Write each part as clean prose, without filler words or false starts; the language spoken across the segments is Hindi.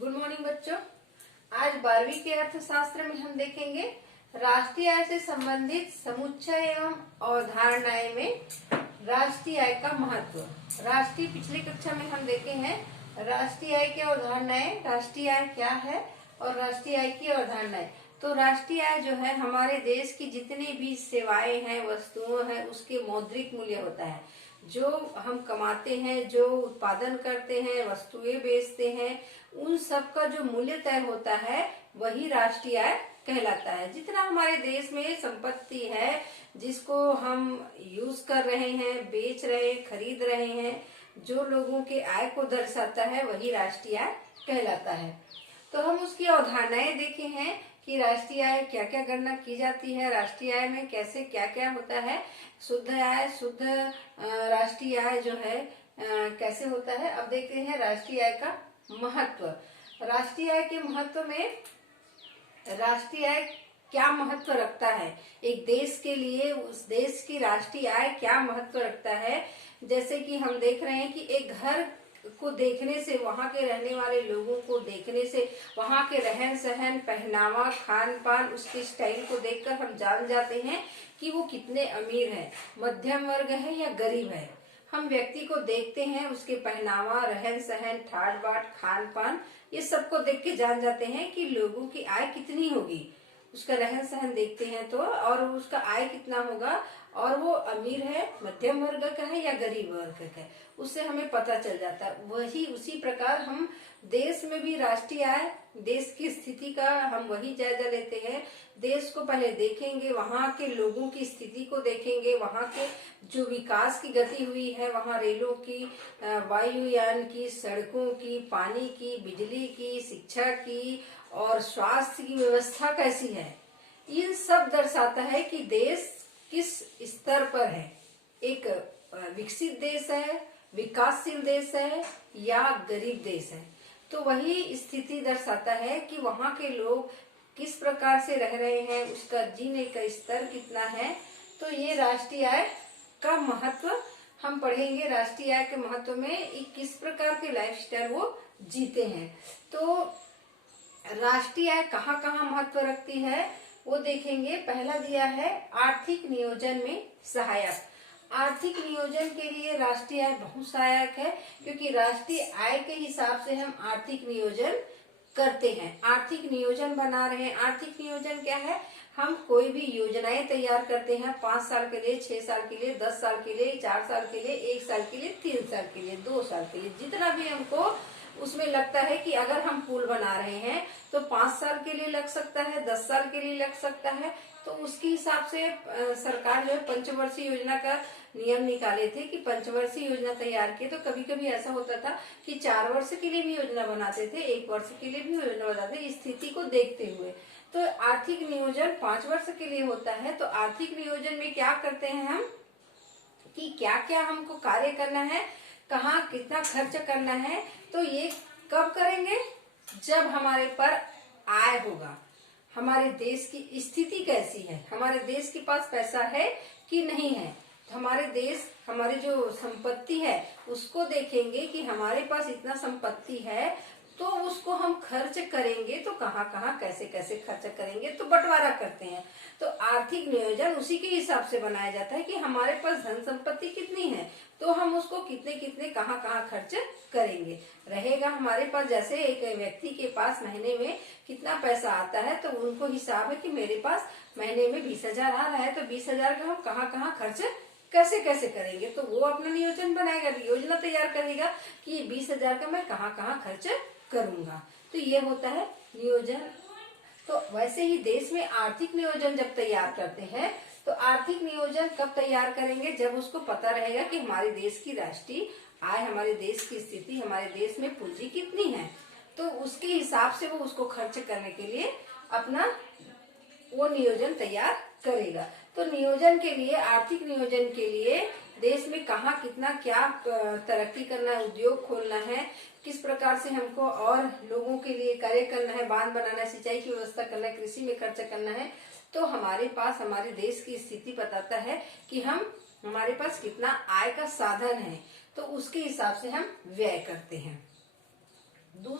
गुड मॉर्निंग बच्चों। आज 12वीं के अर्थशास्त्र में हम देखेंगे राष्ट्रीय आय से संबंधित समुच्चय एवं अवधारणाएं में राष्ट्रीय आय का महत्व। राष्ट्रीय पिछली कक्षा में हम देखे हैं राष्ट्रीय आय की अवधारणाएं, राष्ट्रीय आय क्या है और राष्ट्रीय आय की अवधारणाएं। तो राष्ट्रीय आय जो है हमारे देश की जितनी भी सेवाएं हैं, वस्तुओं हैं, उसके मौद्रिक मूल्य होता है। जो हम कमाते हैं, जो उत्पादन करते हैं, वस्तुएं बेचते हैं, उन सब का जो मूल्य तय होता है वही राष्ट्रीय आय कहलाता है। जितना हमारे देश में संपत्ति है जिसको हम यूज कर रहे हैं, बेच रहे हैं, खरीद रहे हैं, जो लोगों के आय को दर्शाता है वही राष्ट्रीय आय कहलाता है। तो हम उसकी अवधारणाएं देखे हैं कि राष्ट्रीय आय क्या क्या गणना की जाती है, राष्ट्रीय आय में कैसे क्या क्या होता है, शुद्ध आय, शुद्ध राष्ट्रीय आय जो है कैसे होता है। अब देखते हैं राष्ट्रीय आय का महत्व। राष्ट्रीय आय के महत्व में राष्ट्रीय आय क्या महत्व रखता है एक देश के लिए, उस देश की राष्ट्रीय आय क्या महत्व रखता है। जैसे कि हम देख रहे हैं कि एक घर को देखने से, वहां के रहने वाले लोगों को देखने से, वहां के रहन सहन, पहनावा, खान पान, उसकी स्टाइल को देखकर हम जान जाते हैं कि वो कितने अमीर है, मध्यम वर्ग है या गरीब है। हम व्यक्ति को देखते हैं, उसके पहनावा, रहन सहन, ठाट बाट, खान पान, ये सबको देख के जान जाते हैं कि लोगों की आय कितनी होगी। उसका रहन सहन देखते हैं तो, और उसका आय कितना होगा, और वो अमीर है, मध्यम वर्ग का है या गरीब वर्ग का है, उससे हमें पता चल जाता है। वही उसी प्रकार हम देश में भी राष्ट्रीय आय, देश की स्थिति का हम वही जायजा लेते हैं। देश को पहले देखेंगे, वहाँ के लोगों की स्थिति को देखेंगे, वहाँ के जो विकास की गति हुई है, वहाँ रेलों की, वायुयान की, सड़कों की, पानी की, बिजली की, शिक्षा की और स्वास्थ्य की व्यवस्था कैसी है। इन सब दर्शाता है कि देश किस स्तर पर है, एक विकसित देश है, विकासशील देश है या गरीब देश है। तो वही स्थिति दर्शाता है कि वहाँ के लोग किस प्रकार से रह रहे हैं, उसका जीने का स्तर कितना है। तो ये राष्ट्रीय आय का महत्व हम पढ़ेंगे। राष्ट्रीय आय के महत्व में किस प्रकार के लाइफस्टाइल वो जीते हैं। तो राष्ट्रीय आय कहाँ कहाँ महत्व रखती है वो देखेंगे। पहला दिया है आर्थिक नियोजन में सहायक। आर्थिक नियोजन के लिए राष्ट्रीय आय बहुत सहायक है, क्योंकि राष्ट्रीय आय के हिसाब से हम आर्थिक नियोजन करते हैं, आर्थिक नियोजन बना रहे हैं। आर्थिक नियोजन क्या है, हम कोई भी योजनाएं तैयार करते हैं 5 साल के लिए, 6 साल के लिए, 10 साल के लिए, 4 साल के लिए, 1 साल के लिए, 3 साल के लिए, 2 साल के लिए, जितना भी हमको उसमें लगता है कि अगर हम पुल बना रहे हैं तो 5 साल के लिए लग सकता है, 10 साल के लिए लग सकता है। तो उसके हिसाब से सरकार जो है पंचवर्षीय योजना का नियम निकाले थे कि पंचवर्षीय योजना तैयार किए। तो कभी कभी ऐसा होता था कि 4 वर्ष के लिए भी योजना बनाते थे, 1 वर्ष के लिए भी योजना बनाते, स्थिति को देखते हुए। तो आर्थिक नियोजन 5 वर्ष के लिए होता है। तो आर्थिक नियोजन में क्या करते हैं हम कि क्या क्या हमको कार्य करना है, कहाँ कितना खर्च करना है। तो ये कब करेंगे, जब हमारे पर आय होगा, हमारे देश की स्थिति कैसी है, हमारे देश के पास पैसा है कि नहीं है। तो हमारे देश, हमारी जो संपत्ति है उसको देखेंगे कि हमारे पास इतना संपत्ति है, तो उसको हम खर्च करेंगे तो कहाँ कहाँ कैसे कैसे खर्च करेंगे, तो बंटवारा करते हैं। तो आर्थिक नियोजन उसी के हिसाब से बनाया जाता है कि हमारे पास धन संपत्ति कितनी है, तो हम उसको कितने कितने कहाँ कहाँ खर्च करेंगे रहेगा हमारे पास। जैसे एक व्यक्ति के पास महीने में कितना पैसा आता है, तो उनको हिसाब है कि मेरे पास महीने में 20,000 आ रहा है, तो 20,000 का हम कहाँ कहाँ खर्च कैसे कैसे करेंगे। तो वो अपना नियोजन बनाएगा, योजना तैयार करेगा कि 20,000 का मैं कहाँ कहाँ खर्च करूंगा। तो ये होता है नियोजन। तो वैसे ही देश में आर्थिक नियोजन जब तैयार करते हैं, तो आर्थिक नियोजन कब तैयार करेंगे, जब उसको पता रहेगा कि हमारे देश की राष्ट्रीय आय, हमारे देश की स्थिति, हमारे देश में पूंजी कितनी है। तो उसके हिसाब से वो उसको खर्च करने के लिए अपना वो नियोजन तैयार करेगा। तो नियोजन के लिए, आर्थिक नियोजन के लिए देश में कहाँ कितना क्या तरक्की करना है, उद्योग खोलना है, किस प्रकार से हमको और लोगों के लिए कार्य करना है, बांध बनाना है, सिंचाई की व्यवस्था करना है, कृषि में खर्च करना है। तो हमारे पास हमारे देश की स्थिति बताता है कि हमारे पास कितना आय का साधन है, तो उसके हिसाब से हम व्यय करते हैं।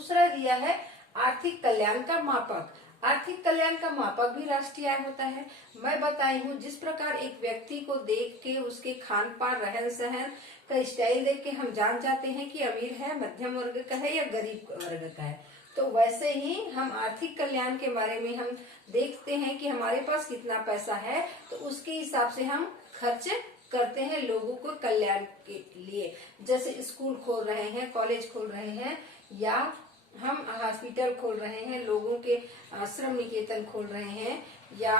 दूसरा दिया है आर्थिक कल्याण का मापक। आर्थिक कल्याण का मापक भी राष्ट्रीय आय होता है। मैं बताई हूँ जिस प्रकार एक व्यक्ति को देख के उसके खान पान रहन सहन का स्टाइल देख के हम जान जाते हैं कि अमीर है, मध्यम वर्ग का है या गरीब वर्ग का है, तो वैसे ही हम आर्थिक कल्याण के बारे में हम देखते हैं कि हमारे पास कितना पैसा है, तो उसके हिसाब से हम खर्च करते हैं लोगों को कल्याण के लिए। जैसे स्कूल खोल रहे हैं, कॉलेज खोल रहे हैं, या हम हॉस्पिटल खोल रहे हैं, लोगों के श्रम निकेतन खोल रहे हैं, या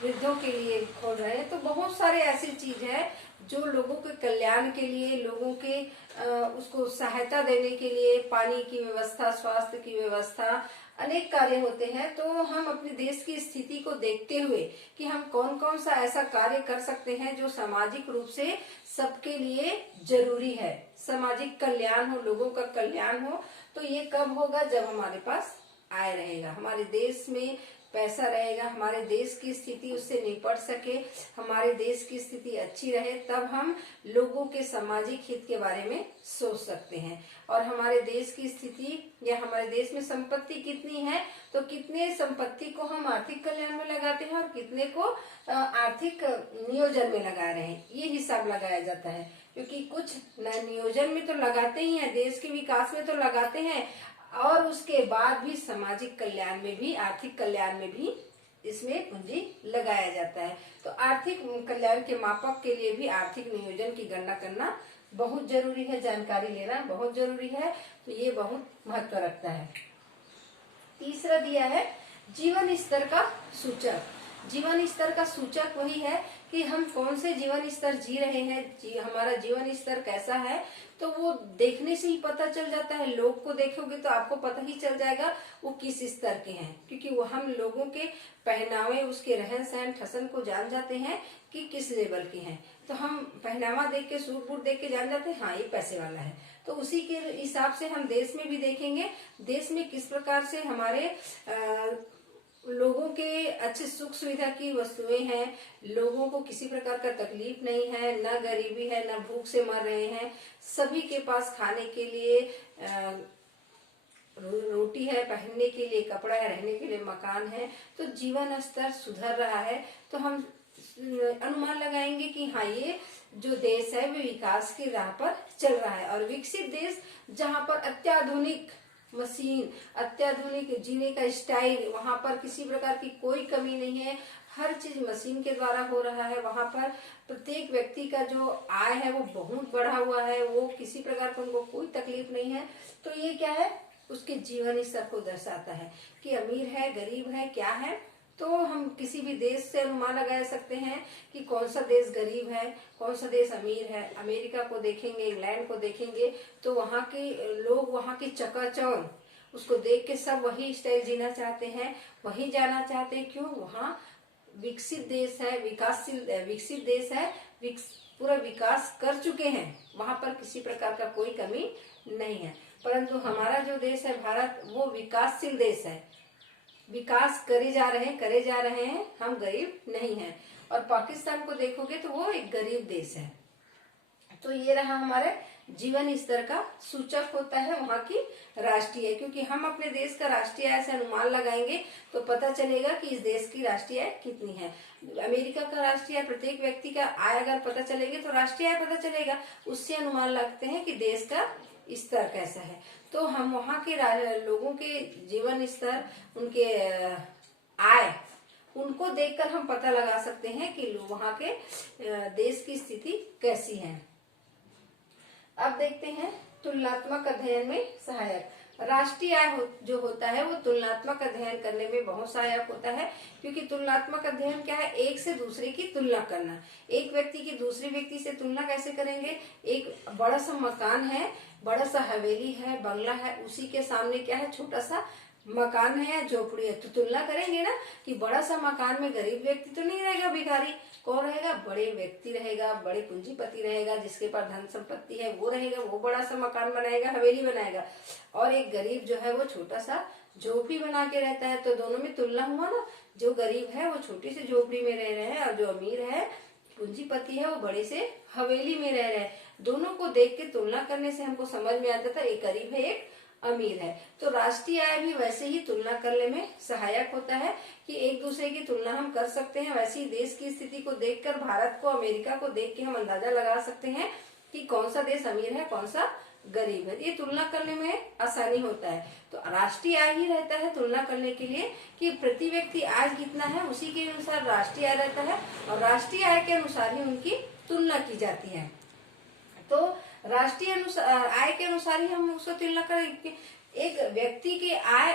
वृद्धों के लिए खोल रहे हैं। तो बहुत सारे ऐसी चीज है जो लोगों के कल्याण के लिए, लोगों के उसको सहायता देने के लिए, पानी की व्यवस्था, स्वास्थ्य की व्यवस्था, अनेक कार्य होते हैं। तो हम अपने देश की स्थिति को देखते हुए कि हम कौन कौन सा ऐसा कार्य कर सकते हैं जो सामाजिक रूप से सबके लिए जरूरी है, सामाजिक कल्याण हो, लोगों का कल्याण हो। तो ये कब होगा? जब हमारे पास आय रहेगा, हमारे देश में पैसा रहेगा, हमारे देश की स्थिति उससे निपट सके, हमारे देश की स्थिति अच्छी रहे, तब हम लोगों के सामाजिक हित के बारे में सोच सकते हैं। और हमारे देश की स्थिति या हमारे देश में संपत्ति कितनी है, तो कितने संपत्ति को हम आर्थिक कल्याण में लगाते हैं और कितने को आर्थिक नियोजन में लगा रहे हैं, ये हिसाब लगाया जाता है। क्योंकि कुछ नियोजन में तो लगाते ही हैं, देश के विकास में तो लगाते हैं, और उसके बाद भी सामाजिक कल्याण में भी, आर्थिक कल्याण में भी इसमें पूंजी लगाया जाता है। तो आर्थिक कल्याण के मापक के लिए भी आर्थिक नियोजन की गणना करना बहुत जरूरी है, जानकारी लेना बहुत जरूरी है। तो ये बहुत महत्व रखता है। तीसरा दिया है जीवन स्तर का सूचक। जीवन स्तर का सूचक वही है कि हम कौन से जीवन स्तर जी रहे हैं, हमारा जीवन स्तर कैसा है, तो वो देखने से ही पता चल जाता है। लोग को देखोगे तो आपको पता ही चल जाएगा वो किस स्तर के हैं, क्योंकि वो हम लोगों के पहनावे, उसके रहन सहन ठसन को जान जाते हैं कि किस लेवल के हैं। तो हम पहनावा देख के, सूट बूट देख के जान जाते हैं हाँ ये पैसे वाला है। तो उसी के हिसाब से हम देश में भी देखेंगे, देश में किस प्रकार से हमारे लोगों के अच्छे सुख सुविधा की वस्तुएं हैं, लोगों को किसी प्रकार का तकलीफ नहीं है, न गरीबी है, न भूख से मर रहे हैं, सभी के पास खाने के लिए रोटी है, पहनने के लिए कपड़ा है, रहने के लिए मकान है। तो जीवन स्तर सुधर रहा है, तो हम अनुमान लगाएंगे कि हाँ ये जो देश है वो विकास की राह पर चल रहा है। और विकसित देश जहाँ पर अत्याधुनिक मशीन, अत्याधुनिक जीने का स्टाइल, वहां पर किसी प्रकार की कोई कमी नहीं है, हर चीज मशीन के द्वारा हो रहा है, वहां पर प्रत्येक व्यक्ति का जो आय है वो बहुत बढ़ा हुआ है, वो किसी प्रकार का उनको कोई तकलीफ नहीं है। तो ये क्या है? उसके जीवन स्तर को दर्शाता है कि अमीर है, गरीब है, क्या है। तो हम किसी भी देश से अनुमान लगा सकते हैं कि कौन सा देश गरीब है, कौन सा देश अमीर है। अमेरिका को देखेंगे, इंग्लैंड को देखेंगे, तो वहाँ के लोग, वहाँ की चकाचौंध उसको देख के सब वही स्टाइल जीना चाहते हैं, वही जाना चाहते हैं। क्यों? वहाँ विकसित देश है, विकसित देश है, पूरा विकास कर चुके हैं, वहां पर किसी प्रकार का कोई कमी नहीं है। परंतु हमारा जो देश है भारत, वो विकासशील देश है, विकास करे जा रहे हैं, हम गरीब नहीं हैं। और पाकिस्तान को देखोगे तो वो एक गरीब देश है। तो ये रहा हमारे जीवन स्तर का सूचक होता है वहाँ की राष्ट्रीय, क्योंकि हम अपने देश का राष्ट्रीय आय से अनुमान लगाएंगे तो पता चलेगा कि इस देश की राष्ट्रीय आय कितनी है। अमेरिका का राष्ट्रीय आय, प्रत्येक व्यक्ति का आय अगर पता चलेगी तो राष्ट्रीय आय पता चलेगा, उससे अनुमान लगते हैं कि देश का स्तर कैसा है। तो हम वहाँ के लोगों के जीवन स्तर, उनके आय, उनको देखकर हम पता लगा सकते हैं कि वहाँ के देश की स्थिति कैसी है। अब देखते हैं तुलनात्मक अध्ययन में सहायक। राष्ट्रीय आय जो होता है वो तुलनात्मक अध्ययन करने में बहुत सहायक होता है, क्योंकि तुलनात्मक अध्ययन क्या है? एक से दूसरे की तुलना करना। एक व्यक्ति की दूसरे व्यक्ति से तुलना कैसे करेंगे? एक बड़ा सा मकान है, बड़ा सा हवेली है, बंगला है, उसी के सामने क्या है? छोटा सा मकान है या झोपड़ी है। तो तुलना करेंगे ना कि बड़ा सा मकान में गरीब व्यक्ति तो नहीं रहेगा, भिखारी कौन रहेगा? बड़े व्यक्ति रहेगा, बड़े पूंजीपति रहेगा, जिसके पास धन संपत्ति है वो रहेगा, वो बड़ा सा मकान बनाएगा, हवेली बनाएगा। और एक गरीब जो है वो छोटा सा झोपड़ी बना के रहता है। तो दोनों में तुलना हुआ ना, जो गरीब है वो छोटी सी झोपड़ी में रह रहे हैं, और जो अमीर है, पूंजीपति है, वो बड़े से हवेली में रह रहे हैं। दोनों को देख के तुलना करने से हमको समझ में आता था एक गरीब है, एक अमीर है। तो राष्ट्रीय आय भी वैसे ही तुलना करने में सहायक होता है कि एक दूसरे की तुलना हम कर सकते हैं। वैसे ही देश की स्थिति को देखकर, भारत को, अमेरिका को देख के हम अंदाजा लगा सकते हैं कि कौन सा देश अमीर है, कौन सा गरीब है। ये तुलना करने में आसानी होता है। तो राष्ट्रीय आय ही रहता है तुलना करने के लिए कि प्रति व्यक्ति आय कितना है, उसी के अनुसार राष्ट्रीय आय रहता है और राष्ट्रीय आय के अनुसार ही उनकी तुलना की जाती है। तो राष्ट्रीय आय के अनुसार ही हम उसको तुलना करें। एक व्यक्ति के आय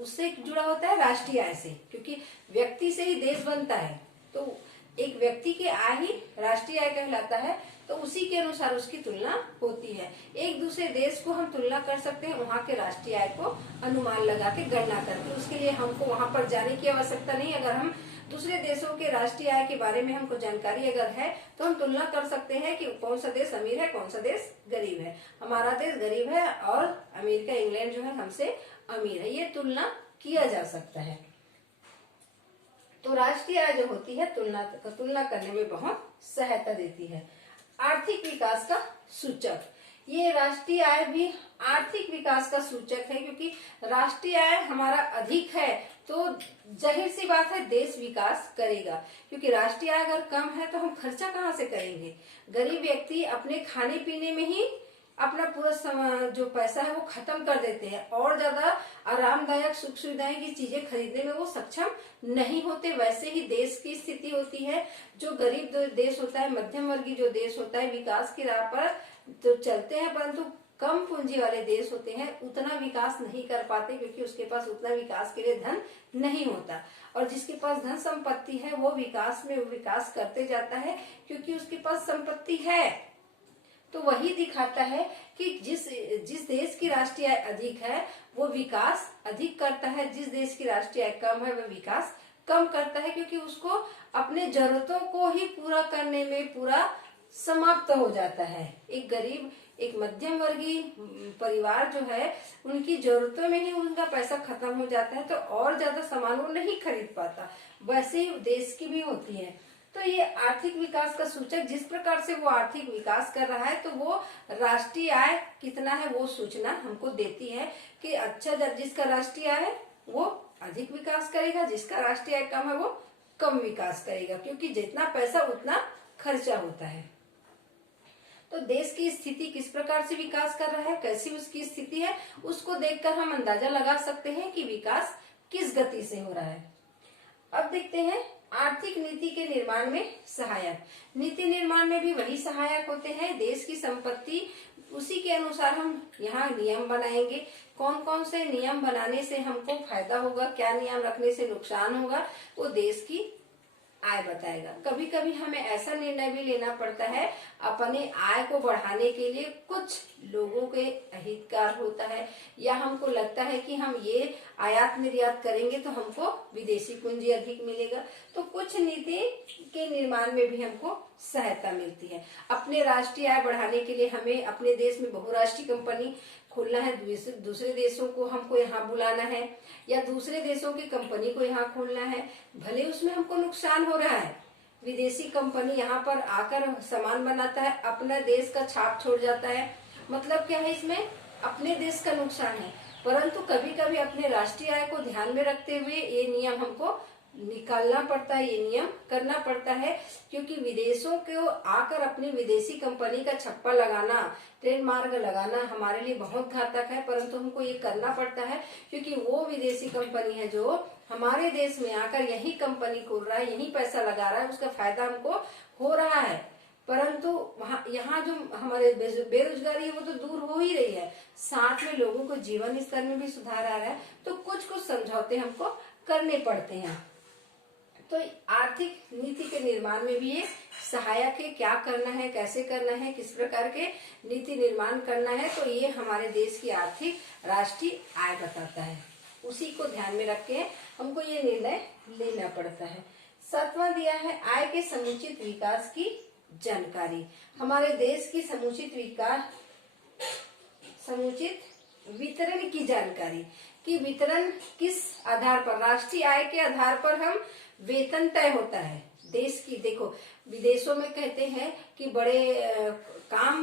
उससे जुड़ा होता है राष्ट्रीय आय से, क्योंकि व्यक्ति से ही देश बनता है। तो एक व्यक्ति की आय ही राष्ट्रीय आय कहलाता है। तो उसी के अनुसार उसकी तुलना होती है। एक दूसरे देश को हम तुलना कर सकते हैं वहां के राष्ट्रीय आय को अनुमान लगा के, गणना करके। उसके लिए हमको वहां पर जाने की आवश्यकता नहीं। अगर हम दूसरे देशों के राष्ट्रीय आय के बारे में हमको जानकारी अगर है तो हम तुलना कर सकते हैं कि कौन सा देश अमीर है, कौन सा देश गरीब है। हमारा देश गरीब है और अमेरिका, इंग्लैंड जो है हमसे अमीर है। ये तुलना किया जा सकता है। तो राष्ट्रीय आय जो होती है तुलना करने में बहुत सहायता देती है। आर्थिक विकास का सूचक, ये राष्ट्रीय आय भी आर्थिक विकास का सूचक है, क्योंकि राष्ट्रीय आय हमारा अधिक है तो जाहिर सी बात है देश विकास करेगा। क्योंकि राष्ट्रीय आय अगर कम है तो हम खर्चा कहाँ से करेंगे। गरीब व्यक्ति अपने खाने पीने में ही अपना पूरा जो पैसा है वो खत्म कर देते हैं और ज्यादा आरामदायक सुख सुविधाएं की चीजें खरीदने में वो सक्षम नहीं होते। वैसे ही देश की स्थिति होती है। जो गरीब देश होता है, मध्यम वर्गीय जो देश होता है, विकास की राह पर तो चलते हैं, परंतु कम पूंजी वाले देश होते हैं उतना विकास नहीं कर पाते, क्योंकि उसके पास उतना विकास के लिए धन नहीं होता। और जिसके पास धन संपत्ति है वो विकास करते जाता है, क्योंकि उसके पास संपत्ति है। तो वही दिखाता है कि जिस देश की राष्ट्रीय आय अधिक है वो विकास अधिक करता है, जिस देश की राष्ट्रीय आय कम है वह विकास कम करता है, क्योंकि उसको अपने जरूरतों को ही पूरा करने में पूरा समाप्त हो जाता है। एक गरीब, एक मध्यम वर्गीय परिवार जो है उनकी जरूरतों में ही उनका पैसा खत्म हो जाता है, तो और ज्यादा सामान वो नहीं खरीद पाता। वैसे ही देश की भी होती है। तो ये आर्थिक विकास का सूचक, जिस प्रकार से वो आर्थिक विकास कर रहा है तो वो राष्ट्रीय आय कितना है वो सूचना हमको देती है कि अच्छा, जिसका राष्ट्रीय आय है वो अधिक विकास करेगा, जिसका राष्ट्रीय आय कम है वो कम विकास करेगा, क्योंकि जितना पैसा उतना खर्चा होता है। तो देश की स्थिति किस प्रकार से विकास कर रहा है, कैसी उसकी स्थिति है, उसको देखकर हम अंदाजा लगा सकते हैं कि विकास किस गति से हो रहा है। अब देखते हैं आर्थिक नीति के निर्माण में सहायक। नीति निर्माण में भी वही सहायक होते हैं। देश की संपत्ति, उसी के अनुसार हम यहाँ नियम बनाएंगे। कौन कौन से नियम बनाने से हमको फायदा होगा, क्या नियम रखने से नुकसान होगा, वो देश की आय बताएगा। कभी कभी हमें ऐसा निर्णय भी लेना पड़ता है अपने आय को बढ़ाने के लिए। कुछ लोगों के हितकार होता है या हमको लगता है कि हम ये आयात निर्यात करेंगे तो हमको विदेशी पूंजी अधिक मिलेगा, तो कुछ नीति के निर्माण में भी हमको सहायता मिलती है। अपने राष्ट्रीय आय बढ़ाने के लिए हमें अपने देश में बहुराष्ट्रीय कंपनी खोलना है, दूसरे देशों को हमको यहाँ बुलाना है या दूसरे देशों की कंपनी को यहाँ खोलना है। भले उसमें हमको नुकसान हो रहा है, विदेशी कंपनी यहाँ पर आकर सामान बनाता है, अपना देश का छाप छोड़ जाता है, मतलब क्या है, इसमें अपने देश का नुकसान है। परंतु कभी कभी अपने राष्ट्रीय आय को ध्यान में रखते हुए ये नियम हमको निकालना पड़ता है, ये नियम करना पड़ता है, क्योंकि विदेशों को आकर अपनी विदेशी कंपनी का छप्पा लगाना, ट्रेडमार्क लगाना हमारे लिए बहुत घातक है। परंतु हमको ये करना पड़ता है क्योंकि वो विदेशी कंपनी है जो हमारे देश में आकर यही कंपनी खोल रहा है, यही पैसा लगा रहा है, उसका फायदा हमको हो रहा है। परंतु वहाँ यहाँ जो हमारे बेरोजगारी है वो तो दूर हो ही रही है, साथ में लोगों को जीवन स्तर में भी सुधार आ रहा है। तो कुछ कुछ समझौते हमको करने पड़ते हैं। तो आर्थिक नीति के निर्माण में भी ये सहायक है। क्या करना है, कैसे करना है, किस प्रकार के नीति निर्माण करना है, तो ये हमारे देश की आर्थिक राष्ट्रीय आय बताता है। उसी को ध्यान में रख के हमको ये निर्णय लेना पड़ता है। 7वां दिया है आय के समुचित विकास की जानकारी। हमारे देश की समुचित वितरण की जानकारी कि वितरण किस आधार पर, राष्ट्रीय आय के आधार पर हम वेतन तय होता है देश की। देखो विदेशों में कहते हैं कि बड़े काम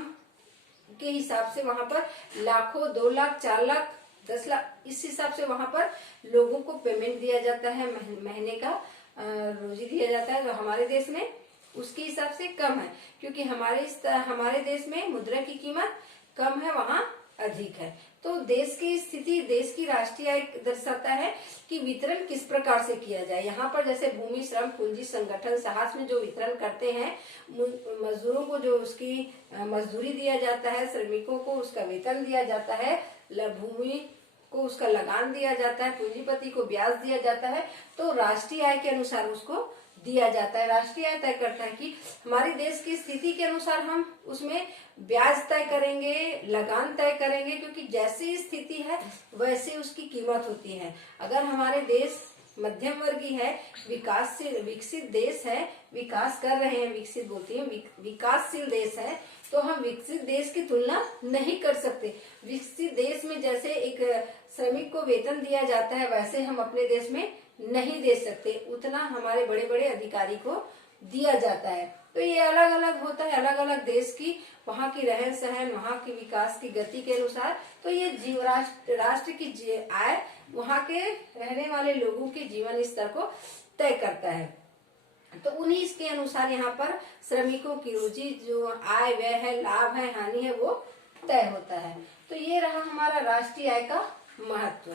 के हिसाब से वहां पर लाखों, 2 लाख, 4 लाख 10 लाख, इस हिसाब से वहां पर लोगों को पेमेंट दिया जाता है, महीने का रोजी दिया जाता है। जो हमारे देश में उसके हिसाब से कम है, क्योंकि हमारे देश में मुद्रा की कीमत कम है, वहाँ अधिक है। तो देश की स्थिति, देश की राष्ट्रीय आय दर्शाता है कि वितरण किस प्रकार से किया जाए। यहाँ पर जैसे भूमि, श्रम, पूंजी, संगठन, साहस में जो वितरण करते हैं, मजदूरों को जो उसकी मजदूरी दिया जाता है, श्रमिकों को उसका वेतन दिया जाता है, भूमि को उसका लगान दिया जाता है, पूंजीपति को ब्याज दिया जाता है, तो राष्ट्रीय आय के अनुसार उसको दिया जाता है। राष्ट्रीय आय तय करता है कि हमारे देश की स्थिति के अनुसार हम उसमें ब्याज तय करेंगे, लगान तय करेंगे, क्योंकि जैसी स्थिति है वैसे उसकी कीमत होती है। अगर हमारे देश मध्यम वर्गीय है, विकसित देश है, विकास कर रहे हैं, विकसित बोलती है, विकासशील देश है, तो हम विकसित देश की तुलना नहीं कर सकते। विकसित देश में जैसे एक श्रमिक को वेतन दिया जाता है, वैसे हम अपने देश में नहीं दे सकते, उतना हमारे बड़े बड़े अधिकारी को दिया जाता है। तो ये अलग अलग होता है, अलग अलग देश की, वहाँ की रहन सहन, वहाँ की विकास की गति के अनुसार। तो ये राष्ट्र की आय वहाँ के रहने वाले लोगों के जीवन स्तर को तय करता है। तो उन्हीं के अनुसार यहाँ पर श्रमिकों की रोजी, जो आय व्यय है, लाभ है, हानि है, वो तय होता है। तो ये रहा हमारा राष्ट्रीय आय का महत्व।